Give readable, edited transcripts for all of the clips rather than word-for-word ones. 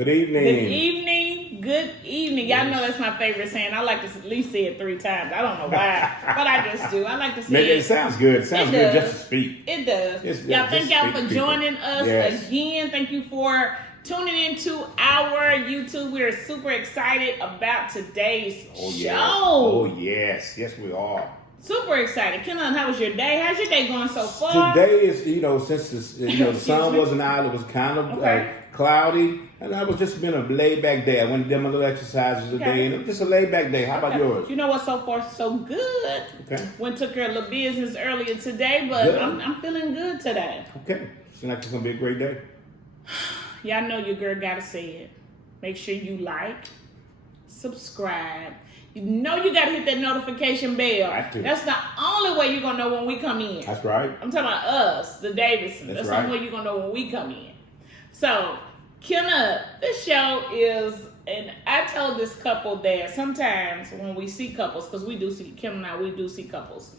Good evening. Good evening. Good evening. Y'all know that's my favorite saying. I like to at least say it 3 times. I don't know why, but I just do. I like to say It sounds good. It sounds good just to speak. It does. Y'all, thank y'all for joining us again. Thank you for tuning into our YouTube. We're super excited about today's show. Oh, yes. Yes, we are. Super excited. Kenneth, how was your day? How's your day going so far? Today is, since the sun wasn't out, it was kind of cloudy. And I was just been a laid-back day. I went and did my little exercises today, and it was just a laid-back day. How about yours? You know what? So far, so good. Okay. Went took care of the business earlier today, but I'm feeling good today. Okay. Seems like it's going to be a great day. Y'all know your girl got to say it. Make sure you like, subscribe. You know you got to hit that notification bell. That's the only way you're going to know when we come in. That's right. I'm talking about us, the Davison. That's the only way you're going to know when we come in. So, Kenneth, this show is, and I told this couple that sometimes when we see couples, because we do see, Kim and I, we do see couples.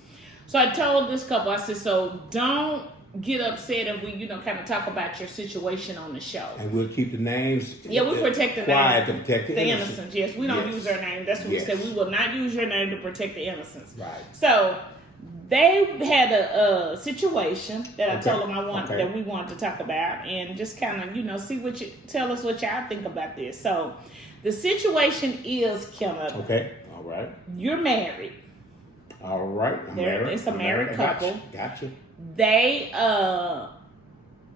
So I told this couple, I said, so don't get upset if we, kind of talk about your situation on the show. And we'll keep the names. Yeah, we protect the quiet name. To protect the innocence. Yes, we don't use their name. That's what we said. We will not use your name to protect the innocence. Right. So they had a situation that I told them that we wanted to talk about, and just kind of, see what tell us what y'all think about this. So the situation is, Kenneth. Okay. All right. You're married. All right. I'm married. It's a married couple. Gotcha. They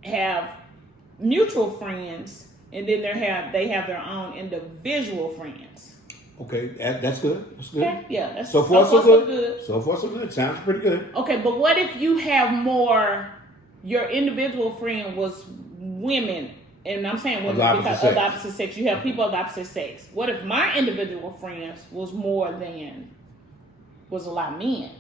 have mutual friends, and then they have their own individual friends. Okay, that's good. That's good. Okay, yeah. That's so far, so good. So far, so good. Sounds pretty good. Okay, but what if you have more? Your individual friend was women, and I'm saying women because of the opposite sex. You have people of the opposite sex. What if my individual friends was a lot of men?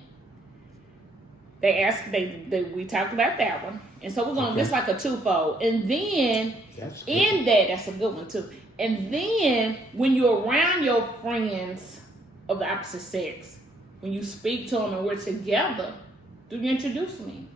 They asked. We talked about that one, and so we're gonna just like a twofold, and then that's a good one too. And then when you're around your friends of the opposite sex, when you speak to them and we're together, do you introduce me?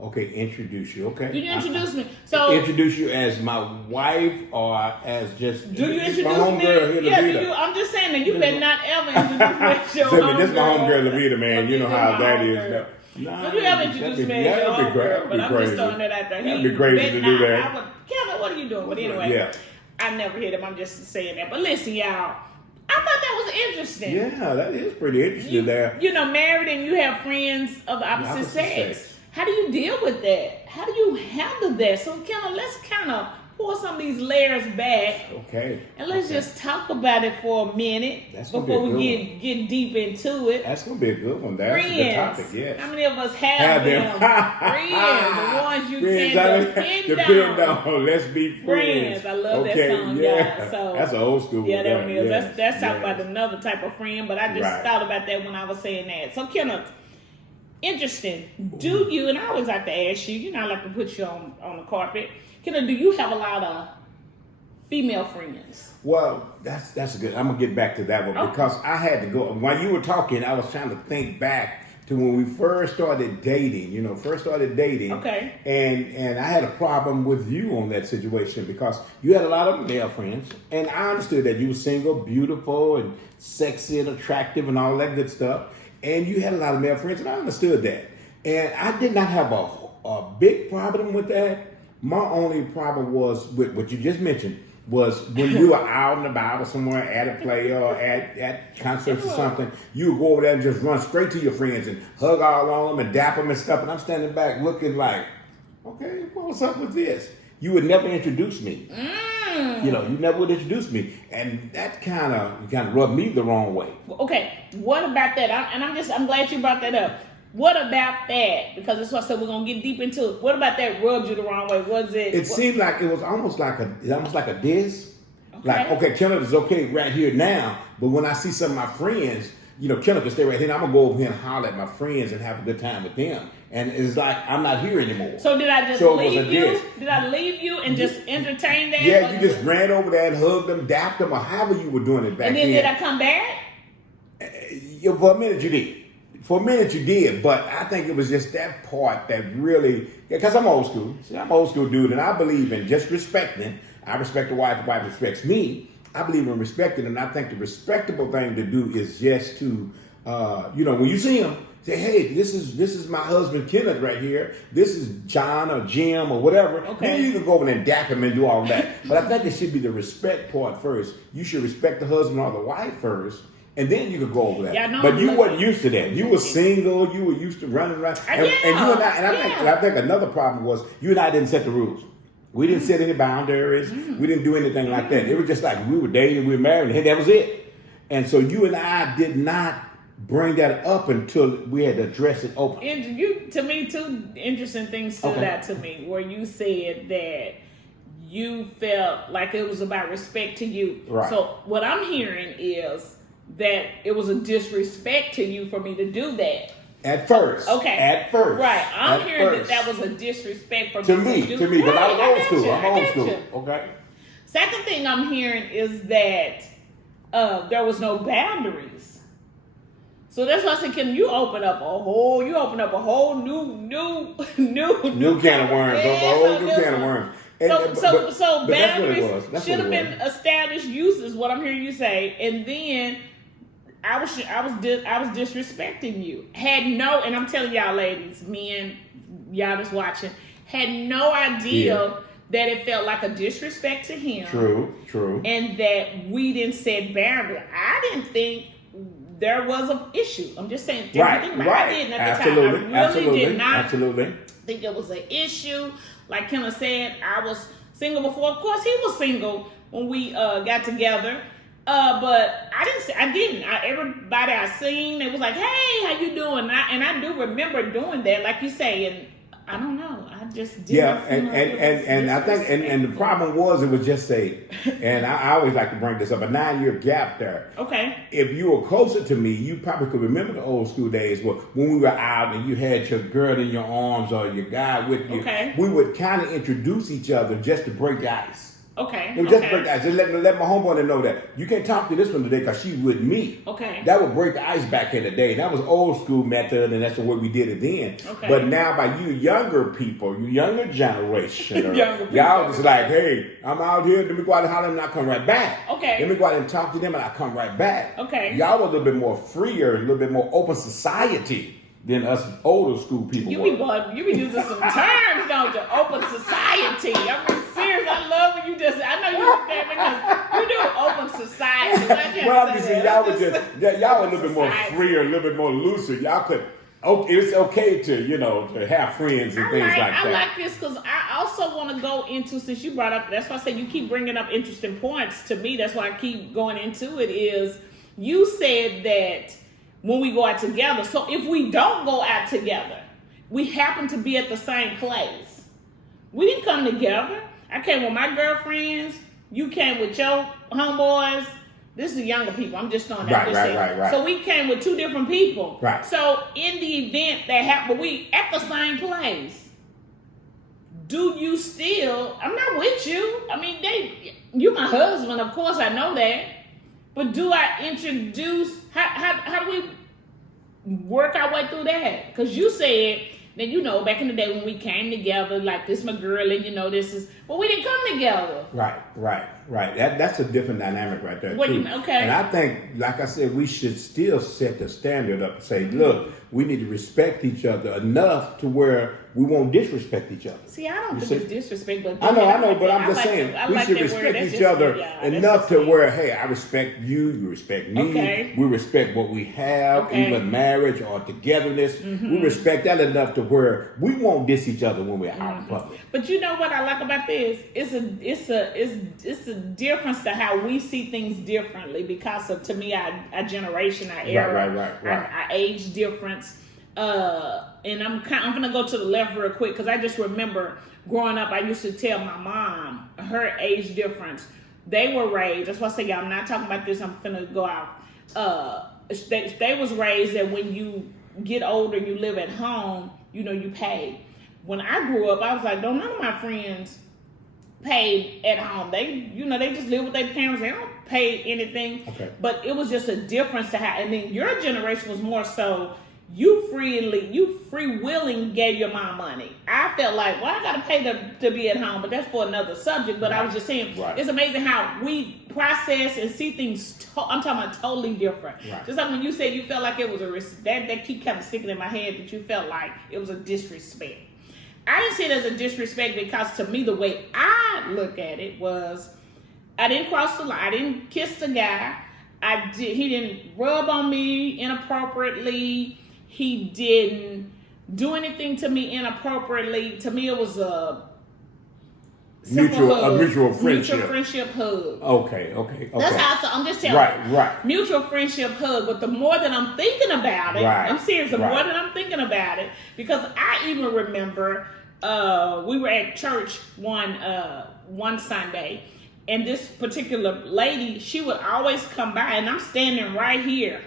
Okay, introduce you. Okay. Do you introduce me? So introduce you as my wife or as just do you introduce my homegirl me? LAVIDA. I'm just saying that you better not ever introduce me as your homegirl. This is my homegirl LAVIDA, man. You know how that is. Would you ever introduce me as your homegirl? But I'm just throwing that out there. That'd be crazy to do that. Kevin, what are you doing? But anyway, I never hit him. I'm just saying that. But listen, y'all, I thought that was interesting. Yeah, that is pretty interesting there. Married and you have friends of the opposite sex. How do you deal with that? How do you handle that? So, let's kind of pull some of these layers back. Okay. And let's just talk about it for a minute before we get deep into it. That's going to be a good one. That's a good topic, yes. How many of us have them? Friends. The ones you can depend on. Let's be friends. I love that song, y'all. So, that's an old school one. Yeah, that is. Yes. That's talking about another type of friend, but I just thought about that when I was saying that. So, Kenneth, interesting. Do you, and I always like to ask you, I like to put you on the carpet. Kenneth, do you have a lot of female friends? Well, that's good. I'm going to get back to that one because I had to go. While you were talking, I was trying to think back to when we first started dating, Okay. And I had a problem with you on that situation because you had a lot of male friends. And I understood that you were single, beautiful, and sexy and attractive and all that good stuff. And you had a lot of male friends, and I understood that. And I did not have a big problem with that. My only problem was with what you just mentioned was when you were out and about or somewhere at a play or at concerts or something, you would go over there and just run straight to your friends and hug all on them and dap them and stuff. And I'm standing back looking like, okay, what's up with this? You would never introduce me. You never would introduce me, and that kind of rubbed me the wrong way. Okay, what about that? I'm glad you brought that up. What about that? Because that's what I said we're gonna get deep into it. What about that rubbed you the wrong way? Was it? It seemed like it was almost like a diss. Okay. Like, okay, Kenneth is okay right here now, but when I see some of my friends, Kenneth can stay right here. And I'm gonna go over here and holler at my friends and have a good time with them. And it's like I'm not here anymore. So did I just leave you? Did I leave you and just entertain that? Yeah, you just ran over there and hugged them, dapped them, or however you were doing it back then. And then did I come back? For a minute you did. For a minute you did, but I think it was just that part that really, because I'm old school. See, I'm an old school dude, and I believe in just respecting. I respect the wife respects me. I believe in respecting, and I think the respectable thing to do is just to, when you see him, say, hey, this is my husband Kenneth right here. This is John or Jim or whatever. Okay. Then you can go over there and dap him and do all that. But I think it should be the respect part first. You should respect the husband or the wife first. And then you could go over that. Yeah, but you wasn't used to that. You were single. You were used to running around. And you and I think another problem was you and I didn't set the rules. We didn't set any boundaries. We didn't do anything like that. It was just like we were dating, we were married, and that was it. And so you and I did not bring that up until we had to address it open. And to me, two interesting things stood out to me, where you said that you felt like it was about respect to you. Right. So what I'm hearing is that it was a disrespect to you for me to do that. At first. Okay. At first. Right. I'm hearing that was a disrespect for to me to me, because I was old school. I'm old school. You. Okay. Second thing I'm hearing is that there was no boundaries. So that's why I said, can you open up a whole new can of worms, a whole new can of worms. So boundaries should have been established uses, what I'm hearing you say, and then I was disrespecting you. And I'm telling y'all ladies, men, y'all just watching, had no idea that it felt like a disrespect to him. True. And that we didn't set boundaries. I didn't think there was an issue. I'm just saying everything I did at the time. I really did not think it was an issue. Like Kenneth said, I was single before. Of course, he was single when we got together. But I didn't. Everybody I seen, it was like, hey, how you doing? And I do remember doing that, like you say, and I don't know. I just didn't. Yeah, and I think, and the problem was, it was just and I always like to bring this up, a 9-year gap there. Okay. If you were closer to me, you probably could remember the old school days when we were out and you had your girl in your arms or your guy with you. Okay. We would kind of introduce each other just to break the ice. Okay. It was just break the ice. Just let my homeboy know that you can't talk to this one today because she's with me. Okay. That would break the ice back in the day. That was old school method, and that's the way we did it then. Okay. But now, by you younger people, you younger generation, y'all just like, hey, I'm out here. Let me go out and holler, and I come right back. Okay. Let me go out and talk to them, and I come right back. Okay. Y'all were a little bit more freer, a little bit more open society than us older school people. You be using some terms, don't you? Open society. I mean, serious. I love when you just. I know you look there because you do open society. Well, I'm just saying, y'all were a little bit more freer, a little bit more looser. Y'all could. It's okay to have friends and things like that. I like this because I also want to go into, since you brought up, that's why I say you keep bringing up interesting points to me. That's why I keep going into it. Is you said that when we go out together. So if we don't go out together, we happen to be at the same place. We didn't come together. I came with my girlfriends. You came with your homeboys. This is younger people. I'm just throwing that. Right. So we came with two different people. Right. So in the event that happened, we at the same place. Do you still? I'm not with you. I mean, you my husband. Of course, I know that. But do I introduce? How do we work our way through that? Because you said that, back in the day when we came together, like this my girl, and this is, well, we didn't come together. Right. That's a different dynamic right there. Okay. And I think, like I said, we should still set the standard up and say, look, we need to respect each other enough to where we won't disrespect each other. See, I don't think it's disrespect, but I know, but I'm just saying we should respect each other enough to where, hey, I respect you, you respect me, we respect what we have, even marriage or togetherness. We respect that enough to where we won't diss each other when we're out in public. But you know what I like about this? It's a difference to how we see things differently because of, to me, our generation, our era, our age difference. And I'm gonna go to the left real quick because I just remember growing up, I used to tell my mom her age difference. They were raised. That's why I say, y'all, I'm not talking about this. I'm finna go out. They was raised that when you get older, you live at home. You pay. When I grew up, I was like, none of my friends paid at home. They just live with their parents. They don't pay anything. Okay. But it was just a difference to how. And then your generation was more so. you free willing gave your mom money. I felt like, well, I got to pay to be at home, but that's for another subject. But I was just saying, it's amazing how we process and see things. I'm talking about totally different. Just like when you said you felt like it was that keep kind of sticking in my head, that you felt like it was a disrespect. I didn't see it as a disrespect because to me, the way I look at it was, I didn't cross the line. I didn't kiss the guy. He didn't rub on me inappropriately. He didn't do anything to me inappropriately. To me, it was a mutual friendship. Mutual friendship hug. Okay. That's how I'm just telling you. Right. Mutual friendship hug. But the more that I'm thinking about it, I'm serious, the more that I'm thinking about it, because I even remember we were at church one Sunday, and this particular lady, she would always come by, and I'm standing right here.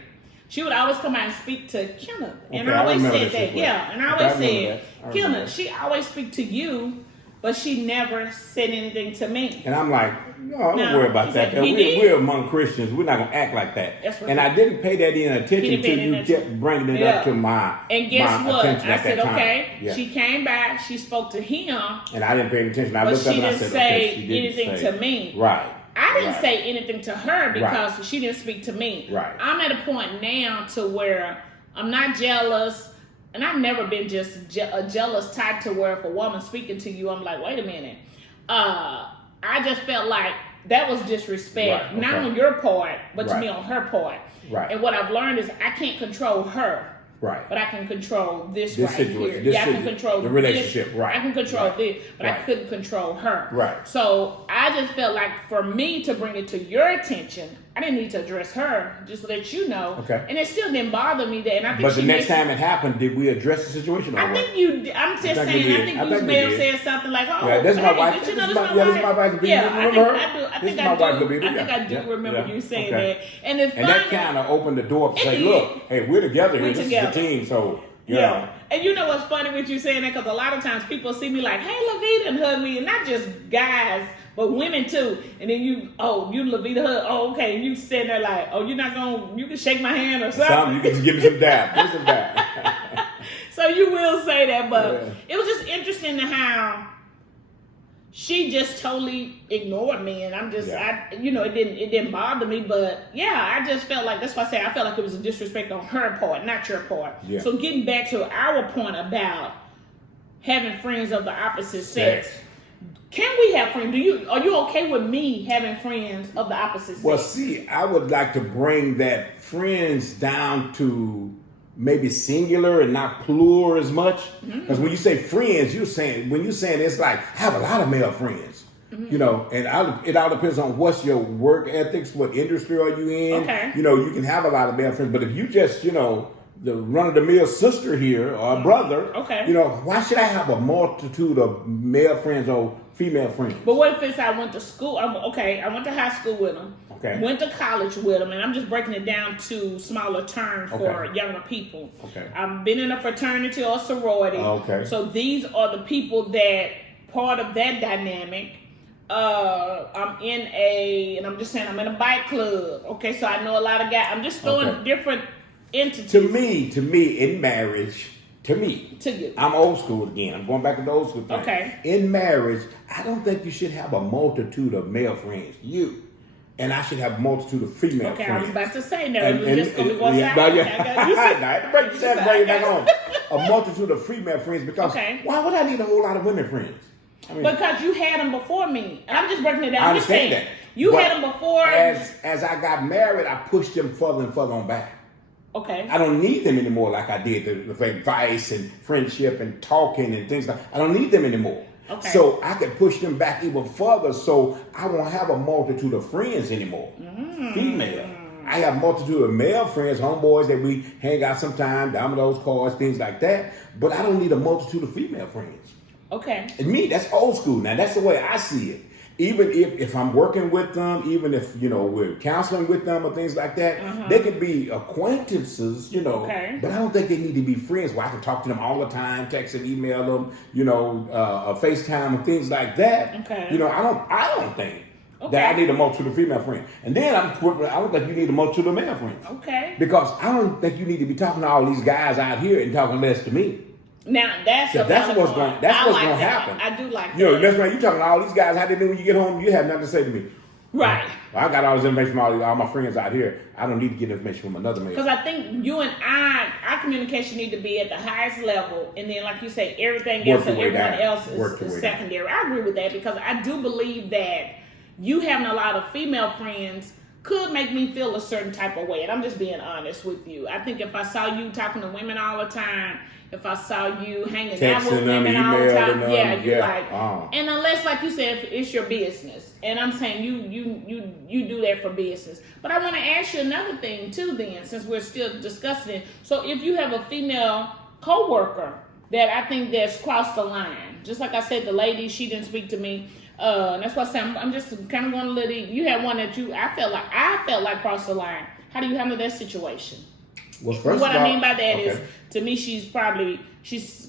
She would always come by and speak to Kenneth. And I always said that. Yeah, and I always said, Kenneth, she always speak to you, but she never said anything to me. And I'm like, no, don't worry about that. We're among Christians. We're not going to act like that. That's right. And I didn't pay that any attention until you kept bringing it up to my And guess what? I said, okay. Yeah. She came by. She spoke to him. And I didn't pay any attention. I looked up and I said, okay, she didn't say anything to me. Right. I didn't say anything to her because she didn't speak to me. Right. I'm at a point now to where I'm not jealous. And I've never been just a jealous type to where if a woman's speaking to you, I'm like, wait a minute. I just felt like that was disrespect, not on your part, but to me on her part. Right. And what I've learned is I can't control her. Right. But I can control this right situation, here. I can control the relationship. Right. I can control this, but I couldn't control her. Right. So I just felt like for me to bring it to your attention, I didn't need to address her. Just let you know. Okay. And it still didn't bother me that. And I think but the next time it happened, did we address the situation? I think you. I'm just saying. I think you may have said something like, "Oh, yeah, that's my wife. Did you know this is my wife. Yeah, I think I do Yeah. remember you saying that. And it's and that kind of opened the door to say, "Look, hey, we're together here. This is a team." So. Yeah. And you know what's funny with you saying that? Because a lot of times people see me like, hey, LAVIDA, and hug me. And not just guys, but women too. And then you LAVIDA hug. Oh, okay. And you stand there like, oh, you're not going to, you can shake my hand or something. You can just give me some dab. Give me some dab. So you will say that. But it was just interesting to how she just totally ignored me, and I'm just, it didn't bother me, but I just felt like, that's why I say I felt like it was a disrespect on her part, not your part. Yeah. So getting back to our point about having friends of the opposite sex, can we have friends? Are you okay with me having friends of the opposite sex? Well, see, I would like to bring that friends down to maybe singular and not plural as much. Because when you say friends, when you're saying it's like, I have a lot of male friends. And it all depends on what's your work ethics, what industry are you in. Okay. You can have a lot of male friends, but if you just, the run-of-the-mill sister here or brother, why should I have a multitude of male friends or female friends? But what if it's I went to school, I went to high school with them. Okay. Went to college with them, and I'm just breaking it down to smaller terms for younger people. Okay. I've been in a fraternity or sorority. Okay. So these are the people that part of that dynamic. I'm in a bike club. Okay, so I know a lot of guys. I'm just throwing different entities. To me, in marriage. To you. I'm old school again. I'm going back to the old school thing. Okay. In marriage, I don't think you should have a multitude of male friends. And I should have a multitude of female friends. Okay, I was about to say that. It was just going to be one side. I had to break it back on. A multitude of female friends because why would I need a whole lot of women friends? Because you had them before me. And I'm just breaking it down. I understand that. You had them before. As I got married, I pushed them further and further on back. Okay. I don't need them anymore like I did with advice and friendship and talking and things like that. I don't need them anymore. Okay. So I could push them back even further so I won't have a multitude of friends anymore. Female. I have a multitude of male friends, homeboys that we hang out sometime, dominoes, cards, things like that. But I don't need a multitude of female friends. Okay. And me, that's old school now. That's the way I see it. Even if I'm working with them, even if, we're counseling with them or things like that, they could be acquaintances, but I don't think they need to be friends where I can talk to them all the time, text and email them, FaceTime and things like that. Okay. I don't think. that I need a multitude of female friends. And then I don't think you need a multitude of male friends. Okay. Because I don't think you need to be talking to all these guys out here and talking less to me. Now that's what's going to happen. I do like that. You know, that's right. You talking to all these guys. How they do when you get home? You have nothing to say to me. Right. Well, I got all this information from all my friends out here. I don't need to get information from another man. Because I think you and our communication need to be at the highest level, and then, like you say, everything else and everyone else is secondary. I agree with that because I do believe that you having a lot of female friends could make me feel a certain type of way, and I'm just being honest with you. I think if I saw you talking to women all the time, if I saw you hanging out with women all the time, and unless, like you said, it's your business, and I'm saying you do that for business. But I want to ask you another thing too, then, since we're still discussing it. So if you have a female coworker that I think that's crossed the line, just like I said, the lady, she didn't speak to me. And that's why I said I'm just kind of going to let it. You had one that I felt like crossed the line. How do you handle that situation? Well, first what I mean by that is, to me, she's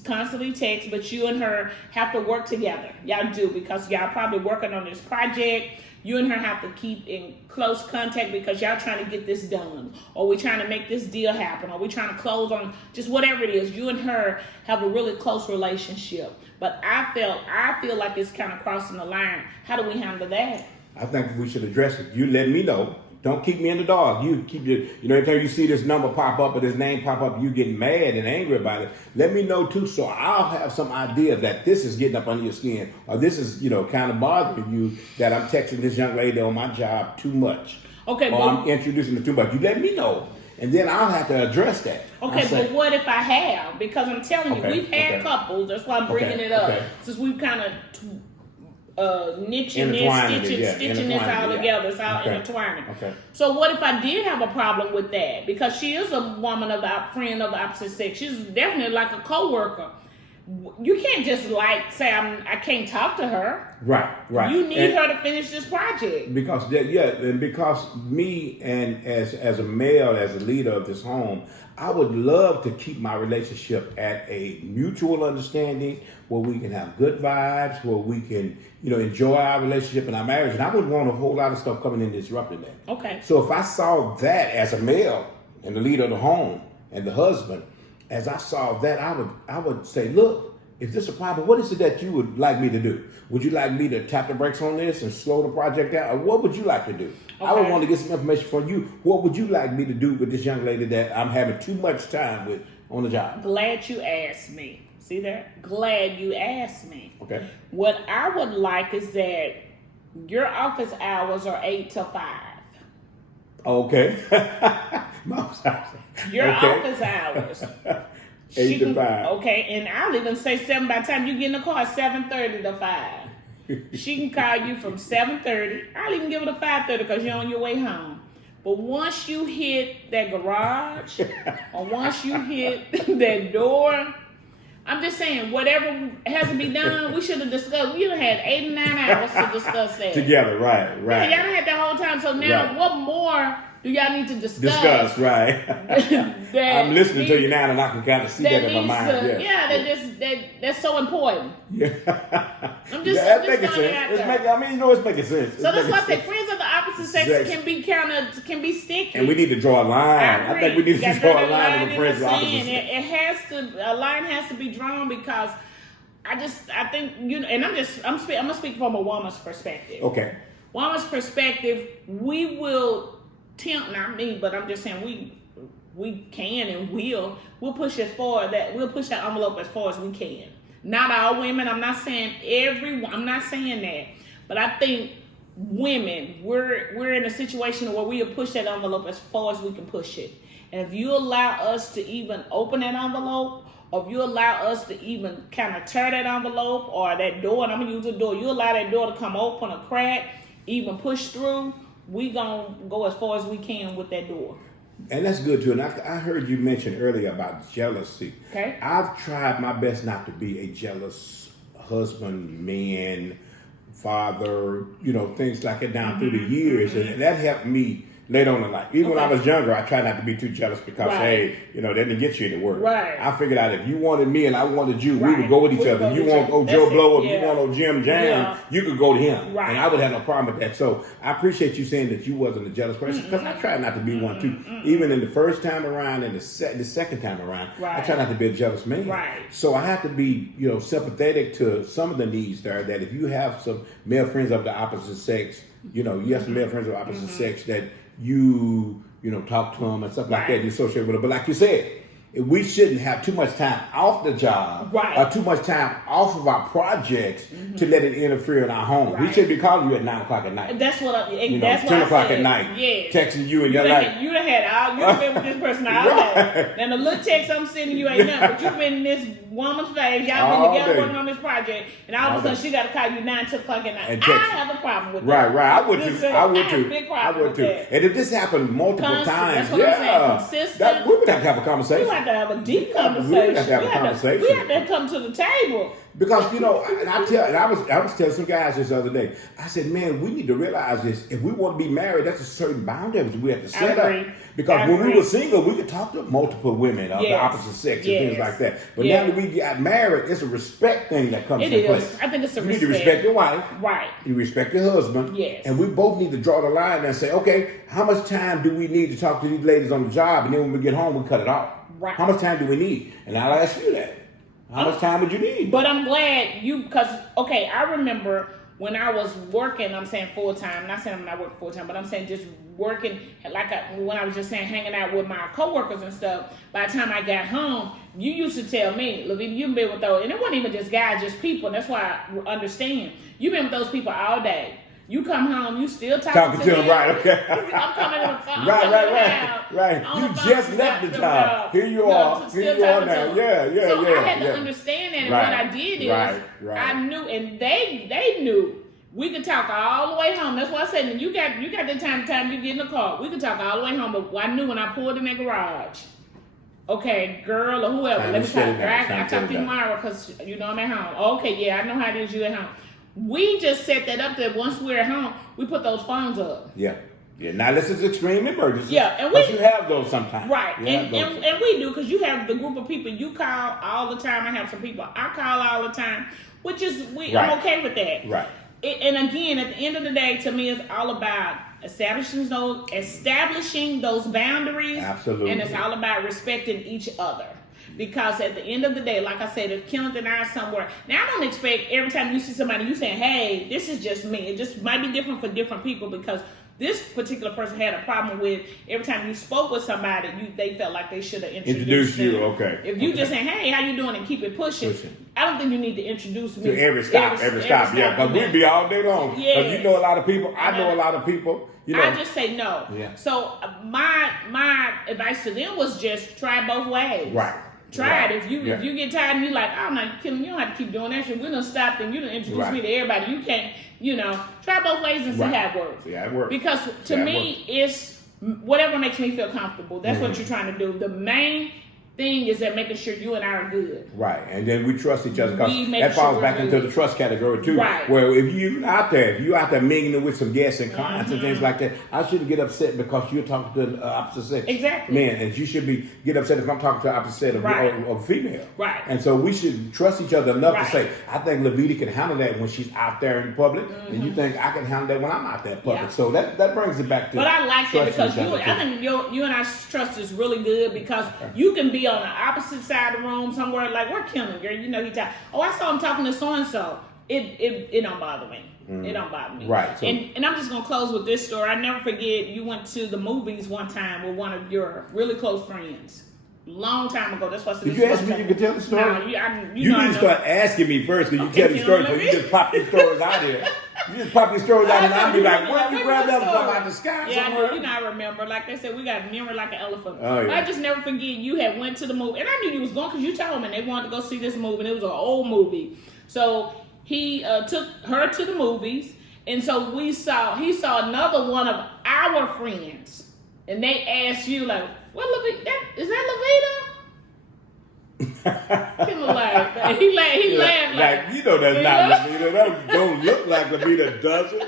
constantly texts, but you and her have to work together. Y'all do, because y'all probably working on this project. You and her have to keep in close contact because y'all trying to get this done, or we trying to make this deal happen, or we trying to close on just whatever it is. You and her have a really close relationship, but I feel like it's kind of crossing the line. How do we handle that? I think we should address it. You let me know. Don't keep me in the dark. You keep every time you see this number pop up or this name pop up, you getting mad and angry about it. Let me know too, so I'll have some idea that this is getting up under your skin, or this is, kind of bothering you, that I'm texting this young lady on my job too much. Okay. Or I'm introducing her too much. You let me know, and then I'll have to address that. Okay, but what if I have? Because I'm telling you, we've had couples. That's why I'm bringing it up. Since we've kind of niching this, stitching this all together. It's all intertwining. Okay. So what if I did have a problem with that? Because she is a woman friend of the opposite sex. She's definitely like a coworker. You can't just say I can't talk to her. Right. You need her to finish this project. Because me and as a male, as a leader of this home, I would love to keep my relationship at a mutual understanding where we can have good vibes, where we can, enjoy our relationship and our marriage. And I wouldn't want a whole lot of stuff coming in disrupting that. Okay. So if I saw that as a male and the leader of the home and the husband, as I saw that, I would say, look, if this is a problem, what is it that you would like me to do? Would you like me to tap the brakes on this and slow the project down? Or what would you like to do? Okay. I would want to get some information from you. What would you like me to do with this young lady that I'm having too much time with on the job? Glad you asked me. See that? Glad you asked me. Okay. What I would like is that your office hours are 8 to 5. Okay. Your office hours. 8 to 5. Okay, and I'll even say 7 by the time you get in the car, 7:30 to 5. She can call you from 7:30. I'll even give it a 5:30 because you're on your way home. But once you hit that garage, or once you hit that door, I'm just saying, whatever has to be done, we should have discussed. We would have had 8 or 9 hours to discuss that. Together, right. Yeah, y'all done had that whole time. So now, what more do y'all need to discuss? Right. I'm listening to you now, and I can kind of see that in my mind. That's so important. Yeah. I'm just that making sense. It's making sense. So that's why I say friends of the opposite sex can be sticky. And we need to draw a line. I think we need to draw a line with friends of the opposite sex. A line has to be drawn because I think and I'm gonna speak from a woman's perspective. Okay. Woman's perspective, we will tempt, not me, but I'm just saying we can and we'll push it forward, that we'll push that envelope as far as we can. Not all women, I'm not saying that, but I think women, we're in a situation where we'll push that envelope as far as we can push it. And if you allow us to even open that envelope, or if you allow us to even kind of tear that envelope or that door, and I'm gonna use the door, you allow that door to come open a crack, even push through, we gonna go as far as we can with that door. And that's good too. And I heard you mention earlier about jealousy. Okay. I've tried my best not to be a jealous husband, man, father, things like that down through the years. And that helped me They don't alike. Even when I was younger, I tried not to be too jealous because, hey, you know, they didn't get you any work. Right. I figured out if you wanted me and I wanted you, we would go with each other. If you want old Joe Blow or you want old Jim Jam, you could go to him. Right. And I would have no problem with that. So I appreciate you saying that you wasn't a jealous person because I tried not to be one too. Even in the first time around and the second time around, I try not to be a jealous man. Right. So I have to be, you know, sympathetic to some of the needs there, that if you have some male friends of the opposite sex, you know, you have some male friends of the opposite sex that you know, talk to them and stuff like that, you associate with them. But like you said, we shouldn't have too much time off the job or too much time off of our projects to let it interfere in our home. We should be calling you at 9 o'clock at night. That's what I, you know, that's 10 what o'clock I said. at night, texting you and you've been with this person all day. And the little text I'm sending you ain't nothing, but you've been in this woman's face. Y'all been together working on this project, and all of a sudden she got to call you 9, 10 o'clock at night. I have a problem with that. Right. I would too. And if this happened multiple times, that's what I'm saying. Consistent. We would have to have a conversation. We have to have a deep conversation. We have to have a conversation. We have to come to the table. Because, you know, I was telling some guys this other day, I said, man, we need to realize this. If we want to be married, that's a certain boundaries we have to set up. Because when we were single, we could talk to multiple women of the opposite sex and things like that. But now that we got married, it's a respect thing that comes into play. I think it's a respect. You need to respect your wife. Right. You respect your husband. Yes. And we both need to draw the line and say, okay, how much time do we need to talk to these ladies on the job? And then when we get home, we cut it off. Right. How much time do we need? And I'll ask you that. How much time would you need? But I'm glad because, I remember when I was working, I'm saying full-time, not saying I'm not working full-time, but I'm saying just working, when I was just saying hanging out with my coworkers and stuff, by the time I got home, you used to tell me, LaVida, you've been with those, and it wasn't even just guys, just people, and that's why I understand. You've been with those people all day. You come home, you still talking to them. Right, okay. I'm coming to the phone. Right. You just left the job. Here you are. Here you are now. Yeah. So I had to understand that. And what I did is, I knew, and they knew. We could talk all the way home. That's why I said, you got the time you get in the car. We could talk all the way home. But I knew when I pulled in the garage, okay, girl or whoever, let me talk. I talk to you tomorrow because you know I'm at home. Okay, yeah, I know how it is you at home. We just set that up that once we're at home, we put those phones up. Yeah. Now this is extreme emergency. Yeah, and you have those sometimes. Right, and we do because you have the group of people you call all the time. I have some people I call all the time, which is I'm okay with that. Right. And again, at the end of the day, to me, it's all about establishing those boundaries. Absolutely. And it's all about respecting each other. Because at the end of the day, like I said, if Kenneth and I are somewhere, now I don't expect every time you see somebody, you saying, hey, this is just me. It just might be different for different people because this particular person had a problem with every time you spoke with somebody, they felt like they should have introduced you. Okay. If you just saying, hey, how you doing, and keep it pushing, I don't think you need to introduce me. To every stop. Yeah, because we'd be all day long. Because you know a lot of people. I know a lot of people. You know. I just say no. Yeah. So my advice to them was just try both ways. Right. Try it. If you get tired and you like, oh no, you don't have to keep doing that shit. We're gonna stop and you done introduce me to everybody. You can't, try both ways and see how it works. Yeah, it works. Because to me, it's whatever makes me feel comfortable. That's what you're trying to do. The main thing is that making sure you and I are good. Right, and then we trust each other because that falls back into the trust category too. Right. Where if you out there mingling with some guests and clients and things like that, I shouldn't get upset because you're talking to the opposite sex. Exactly. Man, and you should get upset if I'm talking to the opposite of a female. Right. And so we should trust each other enough to say, I think LaVida can handle that when she's out there in public, and you think I can handle that when I'm out there in public. Yeah. So that brings it back to. But I like that because I think you and I's trust is really good because you can be on the opposite side of the room somewhere like we're killing, girl. He talk. Oh, I saw him talking to so and so. It don't bother me. It don't bother me. Right. So, and I'm just gonna close with this story. I never forget. You went to the movies one time with one of your really close friends. Long time ago. That's why I said. Did you ask me you could tell the story? No, you need to start asking me first because you tell the story. Because you just pop these stories out here. You just pop these stories out and I'll be like, where you grab that from out the sky somewhere? I remember. Like they said, we got a memory like an elephant. Oh, yeah. I just never forget you had went to the movie. And I knew you was going because you told me and they wanted to go see this movie. And it was an old movie. So he took her to the movies. And so he saw another one of our friends. And they asked you like, what is that LaVida? Kim laughed. He laughed like that's not LaVida. That don't look like LaVida, does it?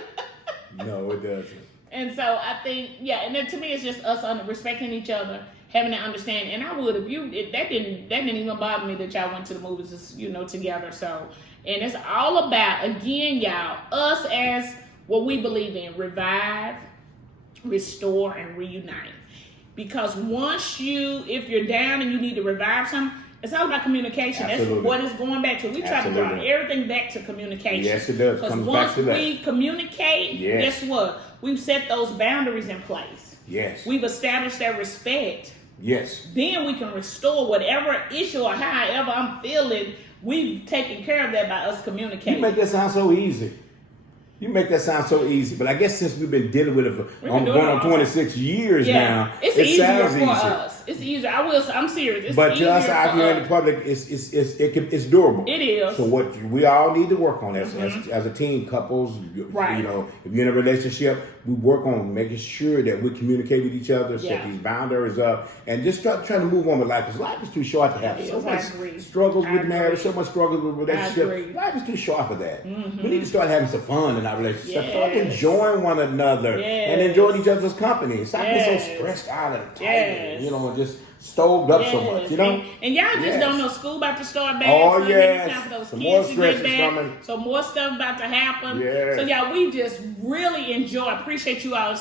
No, it doesn't. And so I think, and then to me, it's just us respecting each other, having that understanding. And I would, if that didn't even bother me that y'all went to the movies, together. So, and it's all about, again, y'all, us as what we believe in: revive, restore, and reunite. Because if you're down and you need to revive something, it's all about communication. Absolutely. That's what it's going back to. We try to draw everything back to communication. Yes, it does. Because once we communicate, guess what? We've set those boundaries in place. Yes. We've established that respect. Yes. Then we can restore whatever issue or however I'm feeling. We've taken care of that by us communicating. You make that sound so easy. But I guess since we've been dealing with it for going on 26 years now, it's easier for us. It's easier. I'm serious. It's but to us out here in the public, it's doable. It is. So what we all need to work on as a team, couples, right. If you're in a relationship, we work on making sure that we communicate with each other, set these boundaries up, and just try to move on with life. Because life is too short to have so much struggles with marriage, so much struggles with relationship. Life is too short for that. We need to start having some fun in our relationship. Start enjoying one another and enjoying each other's company. Stop being so stressed out and tired, and just stoved up so much, And y'all just don't know, school about to start back. Oh, so yes. Time for those Some kids more to stress get is back. coming. So more stuff about to happen. Yes. So y'all, we just really appreciate you all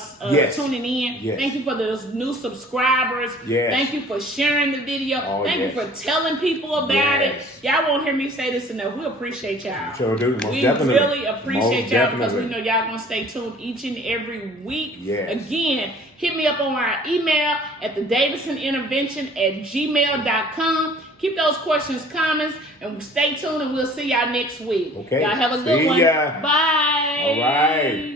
tuning in. Yes. Thank you for those new subscribers. Yes. Thank you for sharing the video. Thank you for telling people about it. Y'all won't hear me say this enough. We appreciate y'all. Sure do. Most we definitely. really appreciate y'all because we know y'all gonna stay tuned each and every week. Yes. Again, hit me up on our email at thedavisonintervention@gmail.com. Keep those questions, comments, and stay tuned, and we'll see y'all next week. Okay. Y'all have a good one. Ya. Bye. All right.